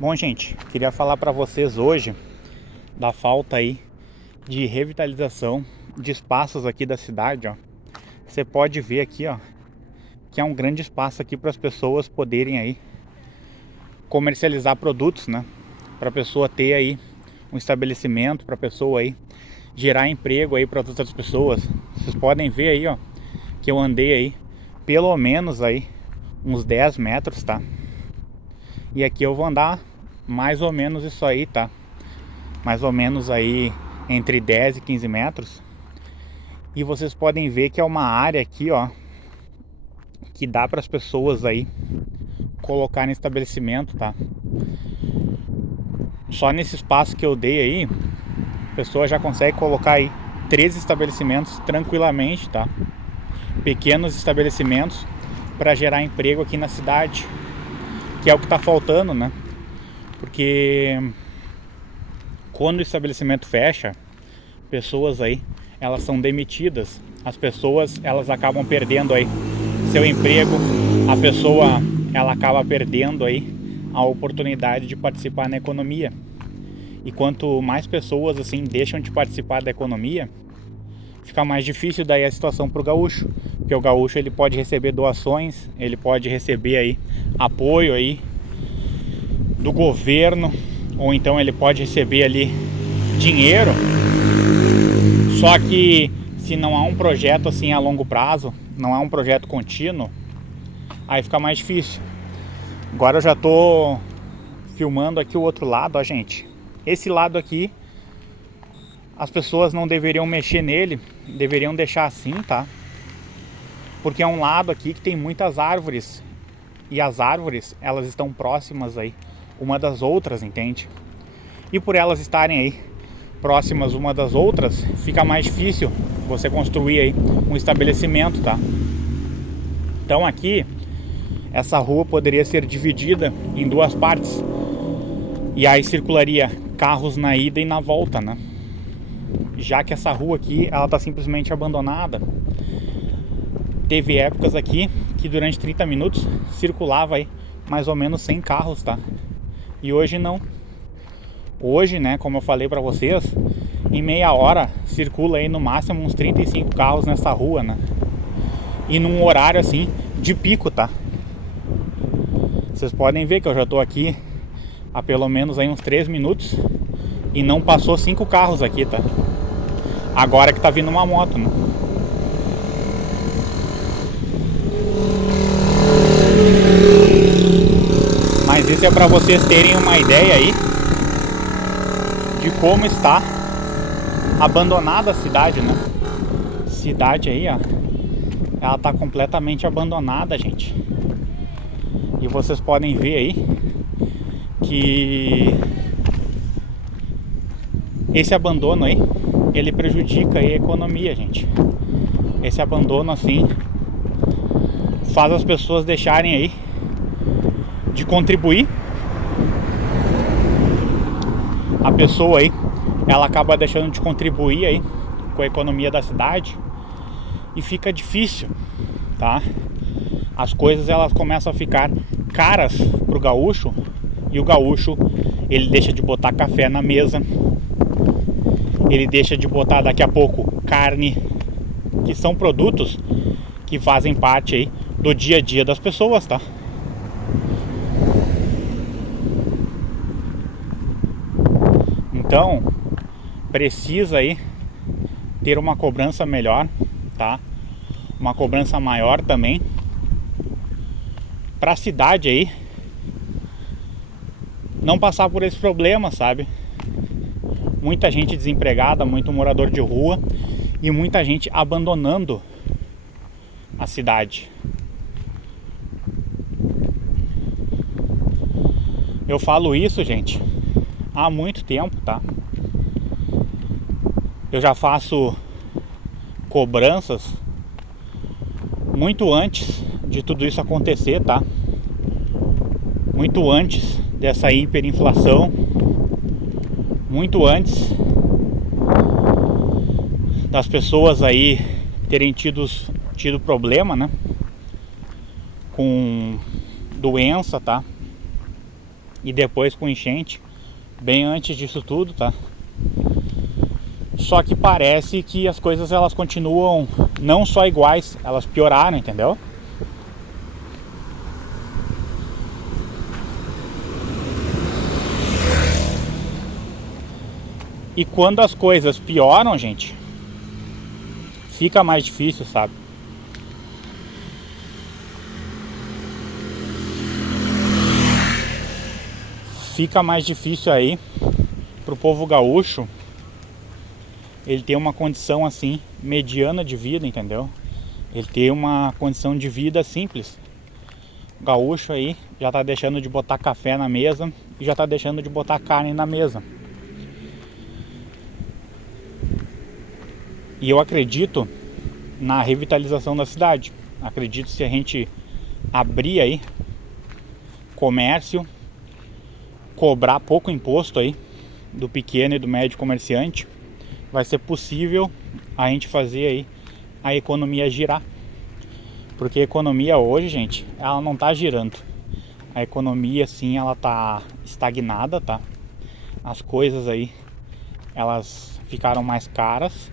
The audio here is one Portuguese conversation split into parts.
Bom, gente, queria falar para vocês hoje da falta aí de revitalização de espaços aqui da cidade, ó. Você pode ver aqui, ó, que é um grande espaço aqui para as pessoas poderem aí comercializar produtos, né? Para a pessoa ter aí um estabelecimento, para a pessoa aí gerar emprego aí para outras pessoas. Vocês podem ver aí, ó, que eu andei aí pelo menos aí uns 10 metros, tá? E aqui eu vou andar mais ou menos isso aí, tá? Mais ou menos aí entre 10 e 15 metros. E vocês podem ver que é uma área aqui, ó, que dá para as pessoas aí colocarem estabelecimento, tá? Só nesse espaço que eu dei aí, a pessoa já consegue colocar aí 13 estabelecimentos tranquilamente, tá? Pequenos estabelecimentos para gerar emprego aqui na cidade, que é o que tá faltando, né? Porque quando o estabelecimento fecha, pessoas aí, elas são demitidas. As pessoas, elas acabam perdendo aí seu emprego. A pessoa, ela acaba perdendo aí a oportunidade de participar na economia. E quanto mais pessoas assim deixam de participar da economia, fica mais difícil daí a situação para o gaúcho, porque o gaúcho ele pode receber doações, ele pode receber aí apoio aí do governo, ou então ele pode receber ali dinheiro. Só que se não há um projeto assim a longo prazo, não há um projeto contínuo, aí fica mais difícil. Agora eu já tô filmando aqui o outro lado, ó, gente. Esse lado aqui, as pessoas não deveriam mexer nele, deveriam deixar assim, tá? Porque é um lado aqui que tem muitas árvores. E as árvores, elas estão próximas aí uma das outras, entende? E por elas estarem aí próximas uma das outras, fica mais difícil você construir aí um estabelecimento, tá? Então aqui, essa rua poderia ser dividida em duas partes. E aí circularia carros na ida e na volta, né? Já que essa rua aqui, ela tá simplesmente abandonada. Teve épocas aqui que durante 30 minutos circulava aí mais ou menos 100 carros, tá? E hoje não. Hoje, né, como eu falei pra vocês, em meia hora circula aí no máximo uns 35 carros nessa rua, né? E num horário assim de pico, tá? Vocês podem ver que eu já tô aqui há pelo menos aí uns 3 minutos e não passou 5 carros aqui, tá? Agora que tá vindo uma moto, né? Mas isso é pra vocês terem uma ideia aí de como está abandonada a cidade, né? Cidade aí, ó, ela tá completamente abandonada, gente. E vocês podem ver aí que esse abandono aí, ele prejudica aí a economia, gente. Esse abandono assim faz as pessoas deixarem aí de contribuir. A pessoa aí, ela acaba deixando de contribuir aí com a economia da cidade e fica difícil, tá? As coisas elas começam a ficar caras pro gaúcho e o gaúcho ele deixa de botar café na mesa, ele deixa de botar daqui a pouco carne, que são produtos que fazem parte aí do dia a dia das pessoas, tá? Então, precisa aí ter uma cobrança melhor, tá? Uma cobrança maior também para a cidade aí não passar por esse problema, sabe? Muita gente desempregada, muito morador de rua e muita gente abandonando a cidade. Eu falo isso, gente, há muito tempo, tá? Eu já faço cobranças muito antes de tudo isso acontecer, tá? Muito antes dessa hiperinflação, muito antes das pessoas aí terem tido problema, né? Com doença, tá? e depois com enchente, bem antes disso tudo, tá? Só que parece que as coisas elas continuam não só iguais, elas pioraram, entendeu? E quando as coisas pioram, gente, fica mais difícil, sabe? Fica mais difícil aí pro povo gaúcho ele ter uma condição assim mediana de vida, entendeu? Ele ter uma condição de vida simples. O gaúcho aí já tá deixando de botar café na mesa e já tá deixando de botar carne na mesa. E eu acredito na revitalização da cidade. Acredito se a gente abrir aí comércio, cobrar pouco imposto aí do pequeno e do médio comerciante, vai ser possível a gente fazer aí a economia girar. Porque a economia hoje, gente, ela não tá girando. A economia, sim, ela tá estagnada, tá? As coisas aí, elas ficaram mais caras.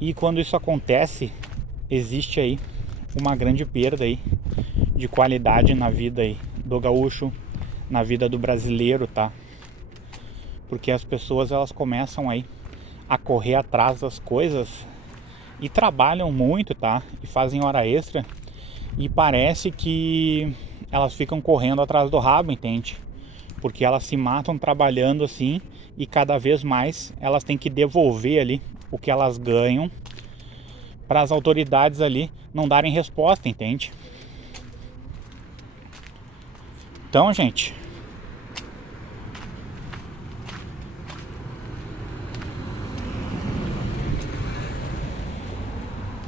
E quando isso acontece, existe aí uma grande perda aí de qualidade na vida aí do gaúcho, na vida do brasileiro, tá? Porque as pessoas elas começam aí a correr atrás das coisas e trabalham muito, tá? E fazem hora extra e parece que elas ficam correndo atrás do rabo, entende? Porque elas se matam trabalhando assim e cada vez mais elas têm que devolver ali o que elas ganham para as autoridades ali não darem resposta, entende? Então, gente,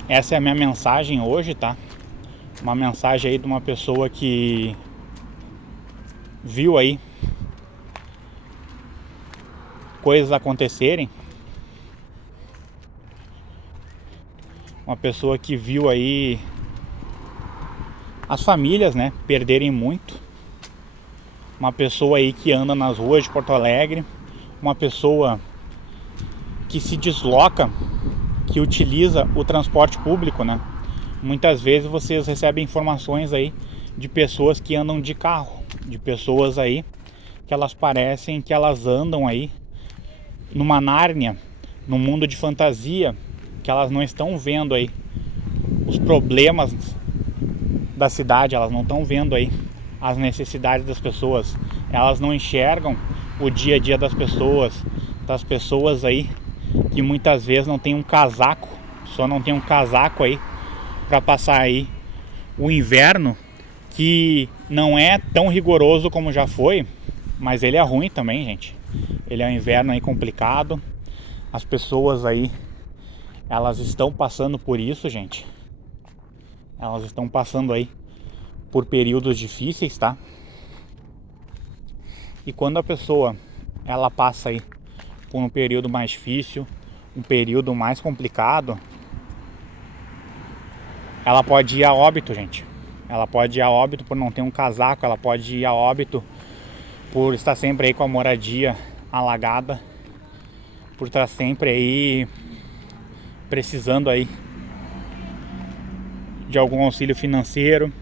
essa é a minha mensagem hoje, tá? Uma mensagem aí de uma pessoa que viu aí coisas acontecerem. Uma pessoa que viu aí as famílias, né, perderem muito. Uma pessoa aí que anda nas ruas de Porto Alegre. Uma pessoa que se desloca, que utiliza o transporte público, né? Muitas vezes vocês recebem informações aí de pessoas que andam de carro, de pessoas aí que elas parecem que elas andam aí numa Nárnia, num mundo de fantasia, que elas não estão vendo aí os problemas da cidade, elas não estão vendo aí as necessidades das pessoas, elas não enxergam o dia a dia das pessoas aí que muitas vezes não tem um casaco, só não tem um casaco aí para passar aí o inverno, que não é tão rigoroso como já foi, mas ele é ruim também, gente. Ele é um inverno aí complicado. As pessoas aí, elas estão passando por isso, gente. Elas estão passando aí por períodos difíceis, tá? E quando a pessoa, ela passa aí por um período mais difícil, um período mais complicado, ela pode ir a óbito, gente. Ela pode ir a óbito por não ter um casaco, ela pode ir a óbito por estar sempre aí com a moradia alagada, por estar sempre aí precisando aí de algum auxílio financeiro,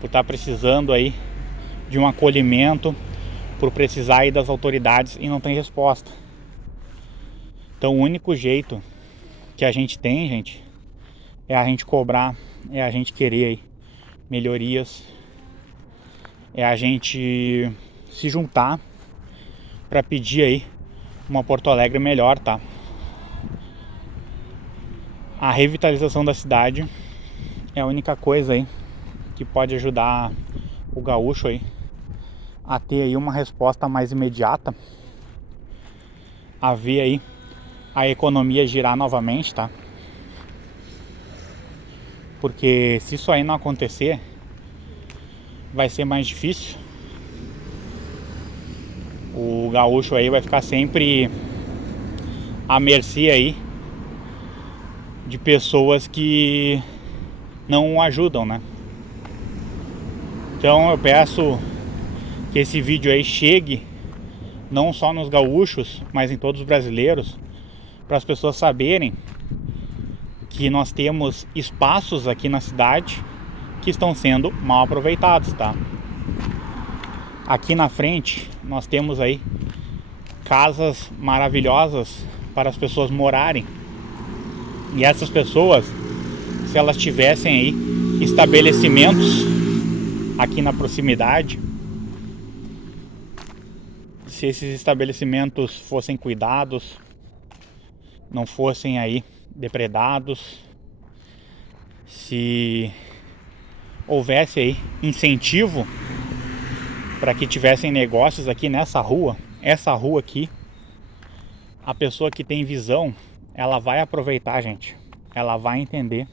por estar precisando aí de um acolhimento, por precisar aí das autoridades e não tem resposta. Então o único jeito que a gente tem, gente, é a gente cobrar, é a gente querer aí melhorias, é a gente se juntar para pedir aí uma Porto Alegre melhor, tá? A revitalização da cidade é a única coisa aí que pode ajudar o gaúcho aí a ter aí uma resposta mais imediata, a ver aí a economia girar novamente, tá? Porque se isso aí não acontecer, vai ser mais difícil. O gaúcho aí vai ficar sempre à mercê aí de pessoas que não o ajudam, né? Então eu peço que esse vídeo aí chegue não só nos gaúchos, mas em todos os brasileiros, para as pessoas saberem que nós temos espaços aqui na cidade que estão sendo mal aproveitados, tá? Aqui na frente nós temos aí casas maravilhosas para as pessoas morarem. E essas pessoas, se elas tivessem aí estabelecimentos aqui na proximidade, se esses estabelecimentos fossem cuidados, não fossem aí depredados, se houvesse aí incentivo para que tivessem negócios aqui nessa rua, essa rua aqui, a pessoa que tem visão, ela vai aproveitar, gente. Ela vai entender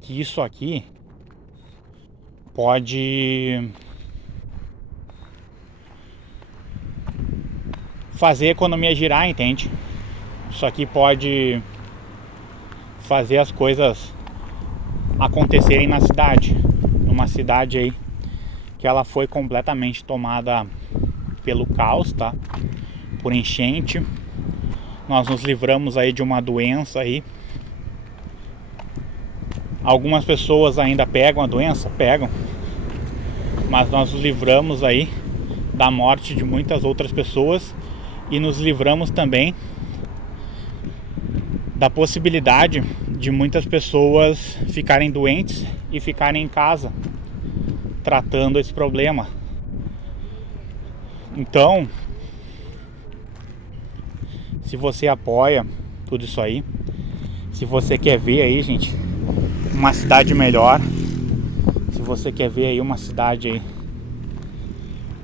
que isso aqui pode fazer a economia girar, entende? Isso aqui pode fazer as coisas acontecerem na cidade. Uma cidade aí que ela foi completamente tomada pelo caos, tá? Por enchente. Nós nos livramos aí de uma doença aí. Algumas pessoas ainda pegam a doença? Pegam. Mas nós nos livramos aí da morte de muitas outras pessoas e nos livramos também da possibilidade de muitas pessoas ficarem doentes e ficarem em casa tratando esse problema. Então, se você apoia tudo isso aí, se você quer ver aí, gente, uma cidade melhor, se você quer ver aí uma cidade aí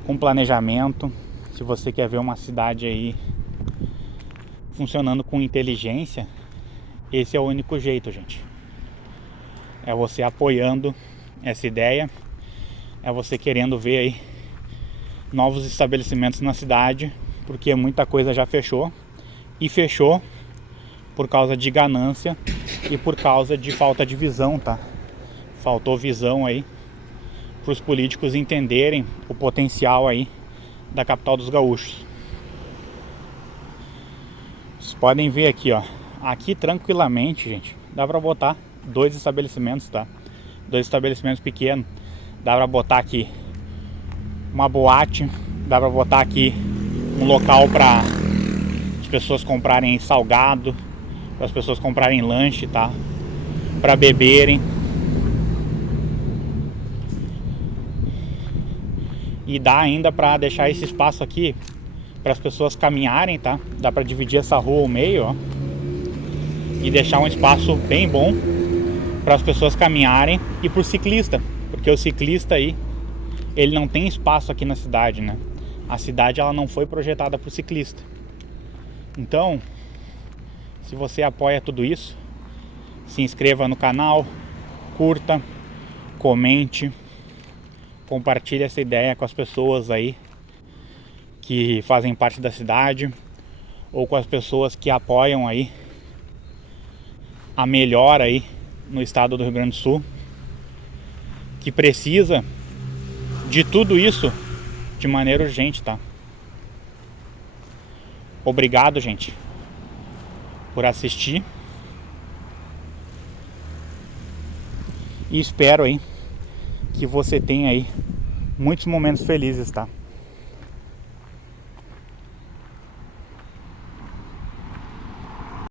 com planejamento, se você quer ver uma cidade aí funcionando com inteligência, esse é o único jeito, gente. É você apoiando essa ideia, é você querendo ver aí novos estabelecimentos na cidade, porque muita coisa já fechou, e fechou por causa de ganância e por causa de falta de visão, tá? Faltou visão aí para os políticos entenderem o potencial aí da capital dos gaúchos. Vocês podem ver aqui, ó. Aqui tranquilamente, gente, dá pra botar 2 estabelecimentos, tá? 2 estabelecimentos pequenos. Dá pra botar aqui uma boate, dá pra botar aqui um local para as pessoas comprarem salgado, para as pessoas comprarem lanche, tá? Para beberem. E dá ainda para deixar esse espaço aqui para as pessoas caminharem, tá? Dá para dividir essa rua ao meio, ó, e deixar um espaço bem bom para as pessoas caminharem e para o ciclista, porque o ciclista aí, ele não tem espaço aqui na cidade, né? A cidade ela não foi projetada para o ciclista. Então, se você apoia tudo isso, se inscreva no canal, curta, comente, compartilhe essa ideia com as pessoas aí que fazem parte da cidade, ou com as pessoas que apoiam aí a melhora aí no estado do Rio Grande do Sul, que precisa de tudo isso de maneira urgente, tá? Obrigado, gente, por assistir, e espero aí que você tenha aí muitos momentos felizes, tá?